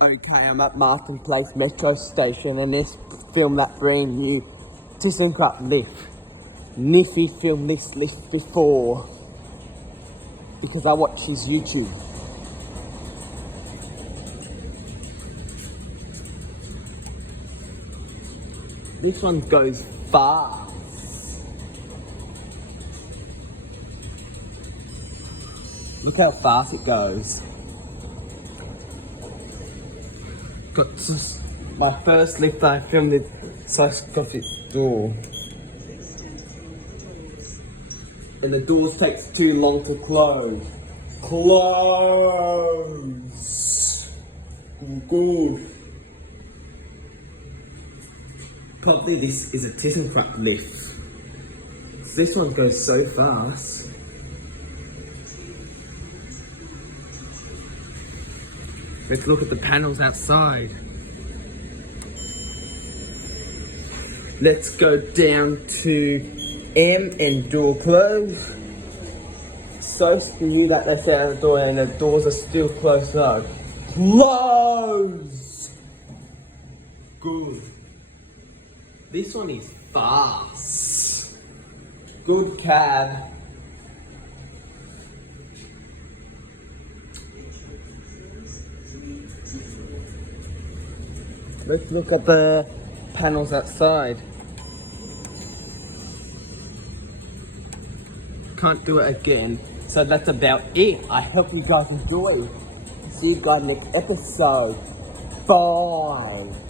Okay, I'm at Martin Place Metro Station and this filmed that brand new Thyssenkrupp lift. Niffy filmed this lift before because I watch his YouTube. This one goes fast. Look how fast it goes. Got just my first lift I filmed it, Thyssenkrupp door. And the doors takes too long to close. Close! Good. Probably this is a Thyssenkrupp lift. This one goes so fast. Let's look at the panels outside. Let's go down to M and door close. So screwy that they set out the door and the doors are still closed though. Close! Good. This one is fast. Good cab. Let's look at the panels outside. Can't do it again. So that's about it. I hope you guys enjoy. See you guys next episode. Bye.